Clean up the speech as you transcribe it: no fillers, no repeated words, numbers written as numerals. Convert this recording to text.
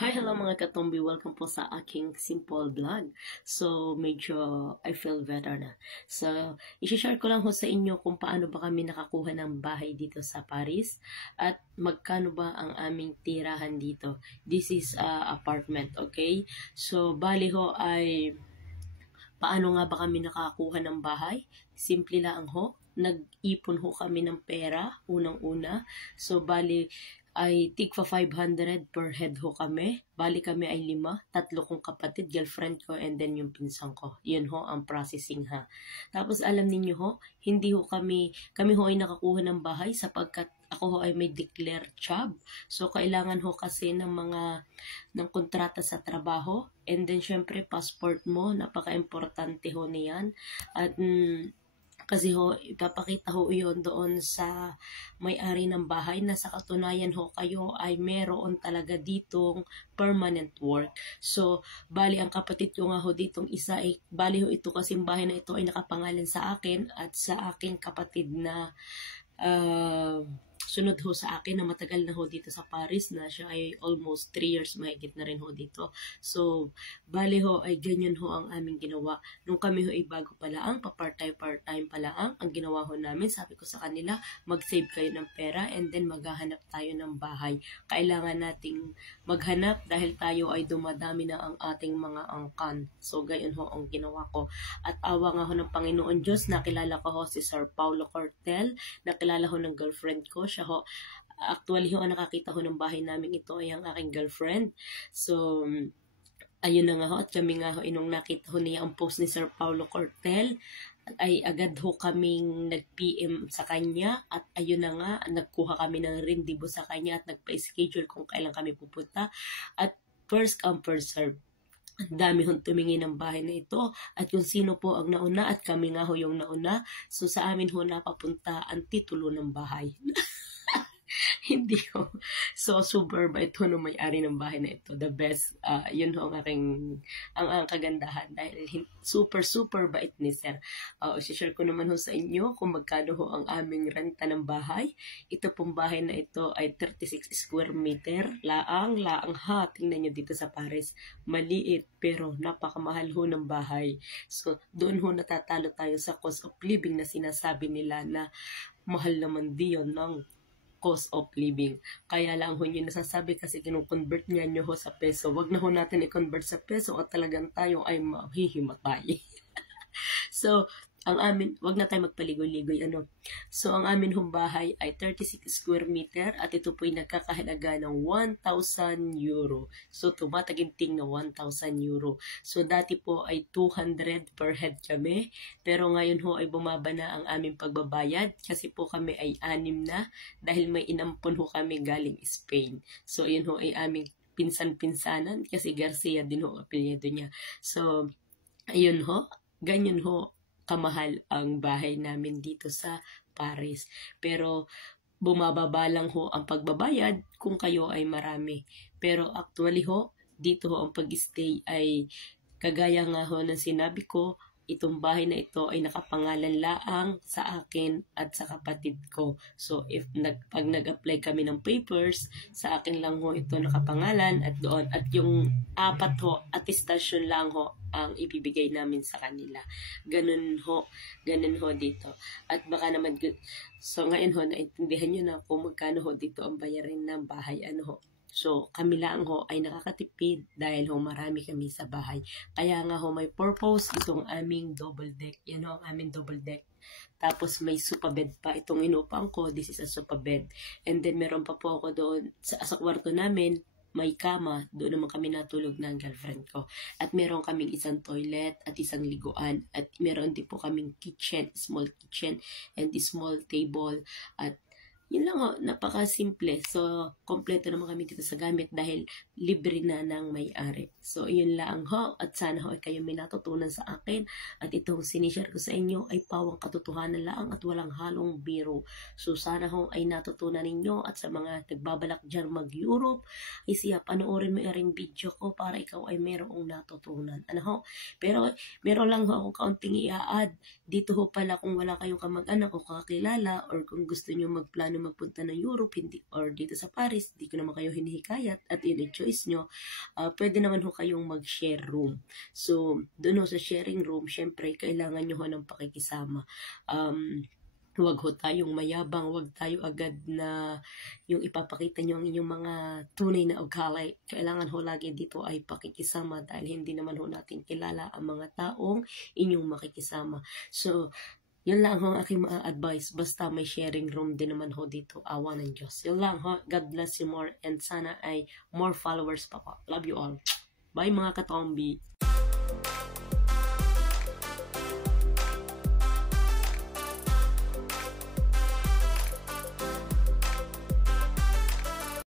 Hi, hello mga katombi. Welcome po sa aking simple vlog. So, medyo I feel better na. So, isi-share ko lang ho sa inyo kung paano ba kami nakakuha ng bahay dito sa Paris at magkano ba ang aming tirahan dito. This is apartment, okay? So, bali ho ay paano nga ba kami nakakuha ng bahay? Simple lang ho. Nag-ipon ho kami ng pera, unang-una. So, bali, ay tigpa 500 per head ho kami. Bali kami ay 5, 3 kong kapatid, girlfriend ko, and then yung pinsang ko. Yun ho ang processing ha. Tapos alam niyo ho, hindi ho kami ho ay nakakuha ng bahay sapagkat ako ho ay may declare job. So kailangan ho kasi ng kontrata sa trabaho. And then syempre passport mo, napaka-importante ho niyan. At kasi ho, ipapakita ho yun doon sa may-ari ng bahay na sa katunayan ho kayo ay meron talaga ditong permanent work. So, bali ang kapatid ko nga ho ditong isa ay, bali ho ito kasing bahay na ito ay nakapangalan sa akin at sa aking kapatid na sunod ho sa akin na matagal na ho dito sa Paris na siya ay almost 3 years mahigit na rin ho dito. So, bali ho ay ganyan ho ang aming ginawa. Nung kami ho ay bago palaang, part-time palaang, ang ginawa ho namin, sabi ko sa kanila, mag-save kayo ng pera and then maghahanap tayo ng bahay. Kailangan nating maghanap dahil tayo ay dumadami na ang ating mga angkan. So, gayon ho ang ginawa ko. At awa nga ho ng Panginoon Diyos, nakilala ko ho si Sir Paulo Cortel, nakilala ho ng girlfriend ko, siya ho. Actually ho, nakakita ho ng bahay namin ito ay ang aking girlfriend. So, ayun na nga ho, at kami nga ho, inong nakita ho niya ang post ni Sir Paulo Cortel, ay agad ho kaming nag-PM sa kanya at ayun na nga, nagkuha kami ng rendibo sa kanya at nagpa-schedule kung kailan kami pupunta at first come first serve. Ang dami hong tumingin ng bahay na ito at kung sino po ang nauna at kami nga ho yung nauna, so sa amin ho napapunta ang titulo ng bahay. Hindi ho. So, super bait ho nung may-ari ng bahay na ito. The best. Yun ho ang kagandahan. Dahil super bait ni sir. Share ko naman ho sa inyo kung magkano ho ang aming renta ng bahay. Ito pong bahay na ito ay 36 square meter. Laang ha. Tingnan nyo dito sa Paris. Maliit pero napakamahal ho ng bahay. So, doon ho natatalo tayo sa cost of living na sinasabi nila na mahal naman diyon ng cost of living. Kaya lang ho yun nasasabi kasi kinu-convert nga nyo ho sa peso. Wag na ho natin i-convert sa peso at talagang tayo ay mahihimatay. So, ang amin, wag na tayo magpaligoy-ligoy, So, ang amin hong bahay ay 36 square meter at ito po ay nagkakahalaga ng 1,000 euro. So, tumataginting na 1,000 euro. So, dati po ay 200 per head kami. Pero ngayon ho ay bumaba na ang aming pagbabayad kasi po kami ay 6 na dahil may inampon ho kami galing Spain. So, yun ho ay aming pinsan-pinsanan kasi Garcia din ho apelyido niya. So, ayun ho, ganyan ho kamahal ang bahay namin dito sa Paris. Pero bumababa lang ho ang pagbabayad kung kayo ay marami. Pero actually ho, dito ho ang pag-stay ay kagaya nga ho ng sinabi ko, itong bahay na ito ay nakapangalan laang sa akin at sa kapatid ko. So, pag nag-apply kami ng papers, sa akin lang ho ito nakapangalan at doon. At yung 4 ho, attestation lang ho ang ibibigay namin sa kanila. Ganun ho dito. At baka naman, so ngayon ho, naintindihan nyo na kung magkano ho dito ang bayarin ng bahay. So, kami lang ho ay nakakatipid dahil ho marami kami sa bahay. Kaya nga ho may purpose itong aming double deck. Yan ho ang aming double deck. Tapos may sofa bed pa. Itong inupang ko, this is a sofa bed. And then meron pa po ako doon sa kwarto namin, may kama. Doon naman kami natulog ng girlfriend ko. At meron kaming isang toilet at isang liguan. At meron din po kaming kitchen, small kitchen and small table. At yun lang ho, napaka-simple. So, kompleto naman kami dito sa gamit dahil libre na ng may-ari. So, yun lang ho. At sana ho ay kayo may natutunan sa akin. At itong sinishare ko sa inyo ay pawang katotohanan lang at walang halong biro. So, sana ho ay natutunan ninyo at sa mga nagbabalak dyan mag-Europe, ay siya panoorin mo yung video ko para ikaw ay merong natutunan. Pero, meron lang ho akong kaunting i-add. Dito ho pala kung wala kayong kamag-anak o kakilala or kung gusto nyo magplano na magpunta ng Europe, hindi, or dito sa Paris, di ko naman kayo hinihikayat at choice nyo, pwede naman ho kayong mag-share room. So, doon ho sa sharing room, syempre, kailangan nyo ho ng pakikisama. Huwag ho tayong mayabang, huwag tayo agad na yung ipapakita nyo ang inyong mga tunay na ugali. Kailangan ho lagi dito ay pakikisama dahil hindi naman ho natin kilala ang mga taong inyong makikisama. So, yun lang ho ang aking ma-advise. Basta may sharing room din naman ho dito. Awa ng Diyos. Yun lang ho. God bless you more and sana ay more followers pa po. Love you all. Bye mga katombi.